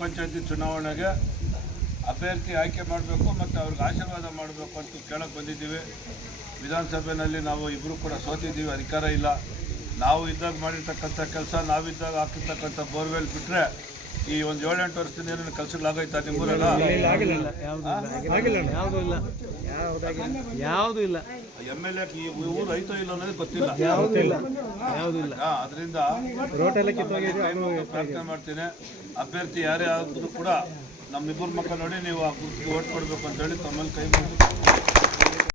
ಪಂಚಾಯತಿ ಚುನಾವಣೆಗೆ ಅಭ್ಯರ್ಥಿ ಆಯ್ಕೆ ಮಾಡಬೇಕು ಮತ್ತು ಅವ್ರಿಗೆ ಆಶೀರ್ವಾದ ಮಾಡಬೇಕು ಅಂತ ಕೇಳಕ್ಕೆ ಬಂದಿದ್ದೀವಿ. ವಿಧಾನಸಭೆಯಲ್ಲಿ ನಾವು ಇಬ್ಬರು ಕೂಡ ಸೋತಿದ್ದೀವಿ, ಅಧಿಕಾರ ಇಲ್ಲ. ನಾವು ಇದ್ದಾಗ ಮಾಡಿರ್ತಕ್ಕಂಥ ಕೆಲಸ, ನಾವಿದ್ದಾಗ ಹಾಕಿರ್ತಕ್ಕಂಥ ಬೋರ್ವೆಲ್ ಬಿಟ್ಟರೆ ಈ ಒಂದು 7-8 ವರ್ಷದಿಂದ ಏನೇನು ಕೆಲಸಗಳಾಗೈತಾ ನಿಮ್ಮೂರೆಲ್ಲ? ಯಾವುದೂ ಇಲ್ಲ. MLA ಈ ಊರು ಐತೋ ಇಲ್ಲ ಅನ್ನೋದು ಗೊತ್ತಿಲ್ಲ. ಅದರಿಂದ ಪ್ರಾರ್ಥನೆ ಮಾಡ್ತೀನಿ, ಅಭ್ಯರ್ಥಿ ಯಾರೇ ಆದರೂ ಕೂಡ ನಮ್ಮಿಬ್ಬರು ಮಕ್ಕಳು ನೋಡಿ ನೀವು ಆ ಗುರುತಿಗೆ ಓಟ್ ಕೊಡಬೇಕು ಅಂತೇಳಿ ತಮ್ಮಲ್ಲಿ ಕೈ ಮುಗಿದು